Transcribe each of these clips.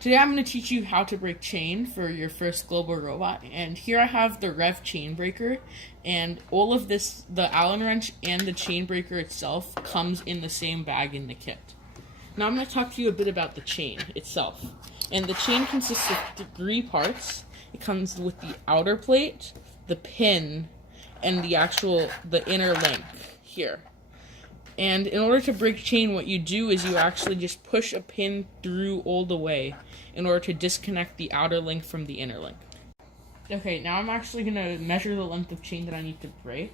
Today I'm going to teach you how to break chain for your first global robot. And here I have the REV Chain Breaker, and all of this, the Allen wrench and the chain breaker itself, comes in the same bag in the kit. Now I'm going to talk to you a bit about the chain itself. And the chain consists of three parts. It comes with the outer plate, the pin, and the inner link here. And in order to break chain, what you do is you actually just push a pin through all the way in order to disconnect the outer link from the inner link. Okay, now I'm actually going to measure the length of chain that I need to break.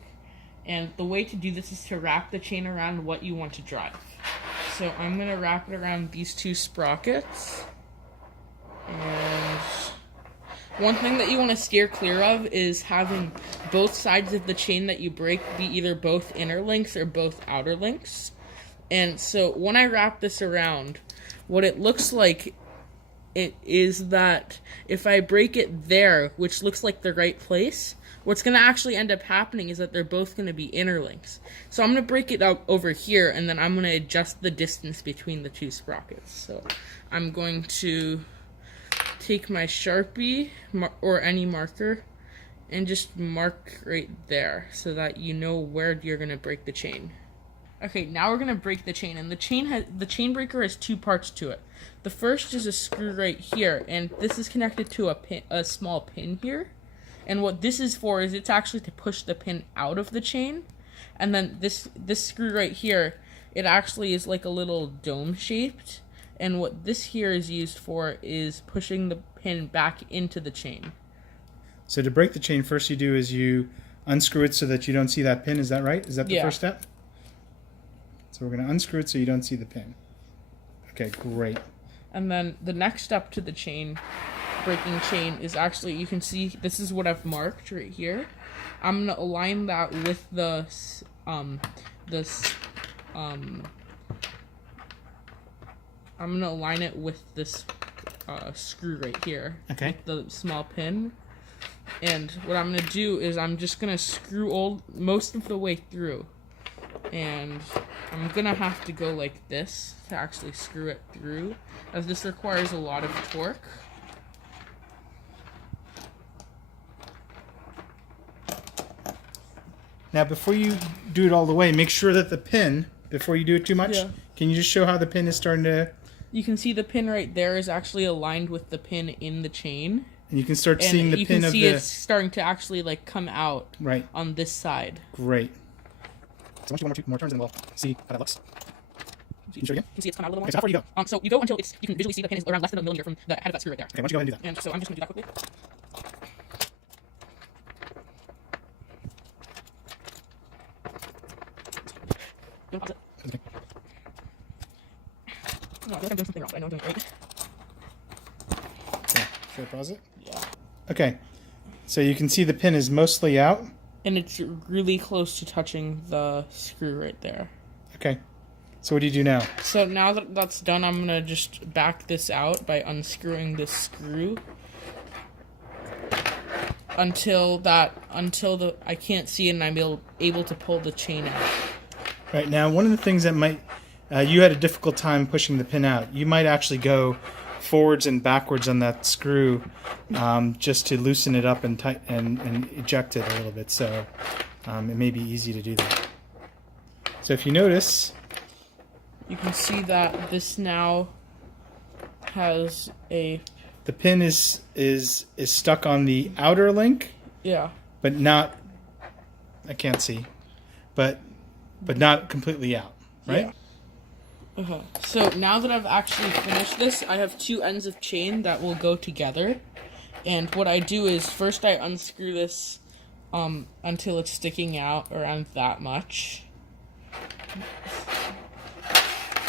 And the way to do this is to wrap the chain around what you want to drive. So I'm going to wrap it around these two sprockets. And one thing that you want to steer clear of is having both sides of the chain that you break be either both inner links or both outer links. And so when I wrap this around, what it looks like it is that if I break it there, which looks like the right place, what's going to actually end up happening is that they're both going to be inner links. So I'm going to break it out over here, and then I'm going to adjust the distance between the two sprockets. So I'm going to take my Sharpie or any marker and just mark right there so that you know where you're going to break the chain. Okay, now we're going to break the chain, and the chain breaker has two parts to it. The first is a screw right here, and this is connected to a small pin here. And what this is for is it's actually to push the pin out of the chain. And then this screw right here, it actually is like a little dome shaped. And what this here is used for is pushing the pin back into the chain. So to break the chain, first you do is you unscrew it so that you don't see that pin. Is that right? Is that the first step? So we're going to unscrew it so you don't see the pin. Okay, great. And then the next step to the breaking chain is actually, you can see this is what I've marked right here. I'm going to align that with I'm going to align it with this screw right here. Okay. The small pin. And what I'm going to do is I'm just going to screw most of the way through. And I'm going to have to go like this to actually screw it through, as this requires a lot of torque. Now before you do it all the way, make sure that the pin, before you do it too much, can you just show how the pin is starting to... You can see the pin right there is actually aligned with the pin in the chain. And you can start seeing the pin of the... you can see it's starting to actually like come out right on this side. Great. So once you do one or two more turns, then we'll see how that looks. Can you show again? You can see it's come out a little more. Okay, so how far do you go? So you go until you can visually see the pin is around less than a millimeter from the head of that screw right there. Okay, why don't you go ahead and do that? And so I'm just going to do that quickly. You want to pause it? Okay. No, I feel like I'm doing something wrong, but I know I'm doing it right. Yeah, should I pause it? Yeah. Okay, so you can see the pin is mostly out. And it's really close to touching the screw right there. Okay, so what do you do now? So now that that's done, I'm going to just back this out by unscrewing this screw until I can't see it and I'm able to pull the chain out. Right, now one of the things that might, you had a difficult time pushing the pin out. You might actually go forwards and backwards on that screw just to loosen it up and eject it a little bit, so it may be easy to do that. So if you notice, you can see that this now has the pin is stuck on the outer link, but not, I can't see, but not completely out, right? Yeah. So now that I've actually finished this, I have two ends of chain that will go together. And what I do is first I unscrew this until it's sticking out around that much.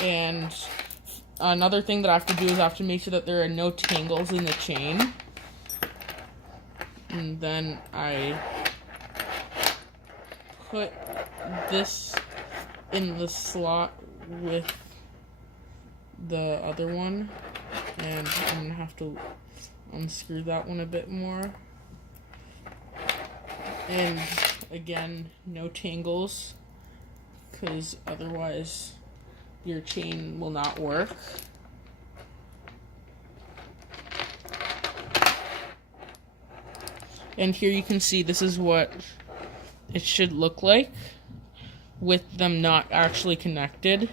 And another thing that I have to do is I have to make sure that there are no tangles in the chain. And then I put this in the slot with the other one, and I'm gonna have to unscrew that one a bit more. And again, no tangles, because otherwise your chain will not work. And here you can see this is what it should look like with them not actually connected.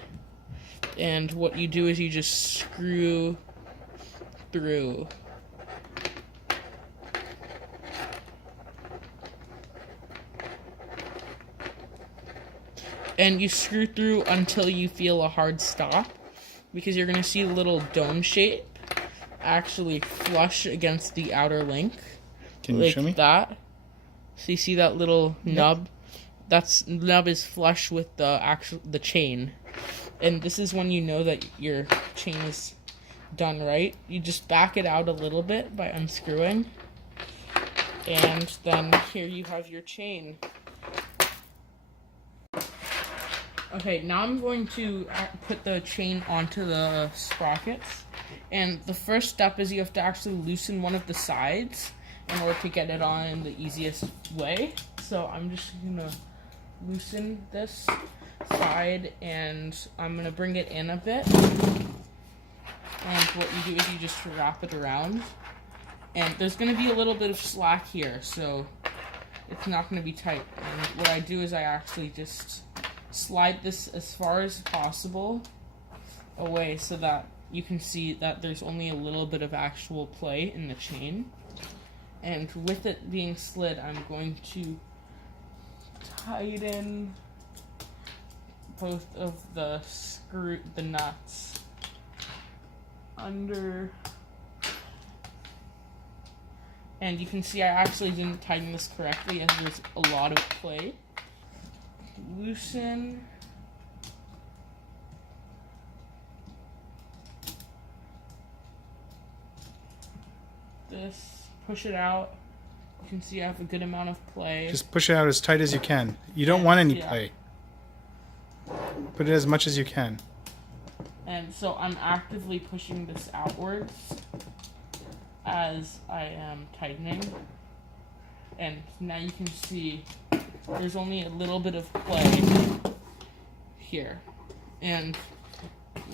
And what you do is you just screw through. And you screw through until you feel a hard stop, because you're going to see the little dome shape actually flush against the outer link. Can you show me? Like that. So you see that little nub? That's nub is flush with the chain. And this is when you know that your chain is done right. You just back it out a little bit by unscrewing. And then here you have your chain. Okay, now I'm going to put the chain onto the sprockets. And the first step is you have to actually loosen one of the sides in order to get it on in the easiest way. So I'm just going to loosen this side and I'm going to bring it in a bit. And what you do is you just wrap it around. And there's going to be a little bit of slack here, so it's not going to be tight. And what I do is I actually just slide this as far as possible away so that you can see that there's only a little bit of actual play in the chain. And with it being slid, I'm going to tighten both of the nuts under. And you can see I actually didn't tighten this correctly as there's a lot of play. Loosen. This. Push it out. You can see I have a good amount of play. Just push it out as tight as you can. You don't want any play. Put it as much as you can. And so I'm actively pushing this outwards as I am tightening. And now you can see there's only a little bit of play here. And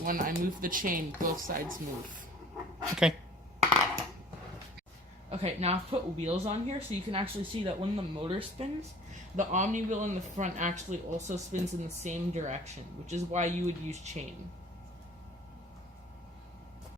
when I move the chain, both sides move. Okay. Okay, now I've put wheels on here so you can actually see that when the motor spins, the omni wheel in the front actually also spins in the same direction, which is why you would use chain.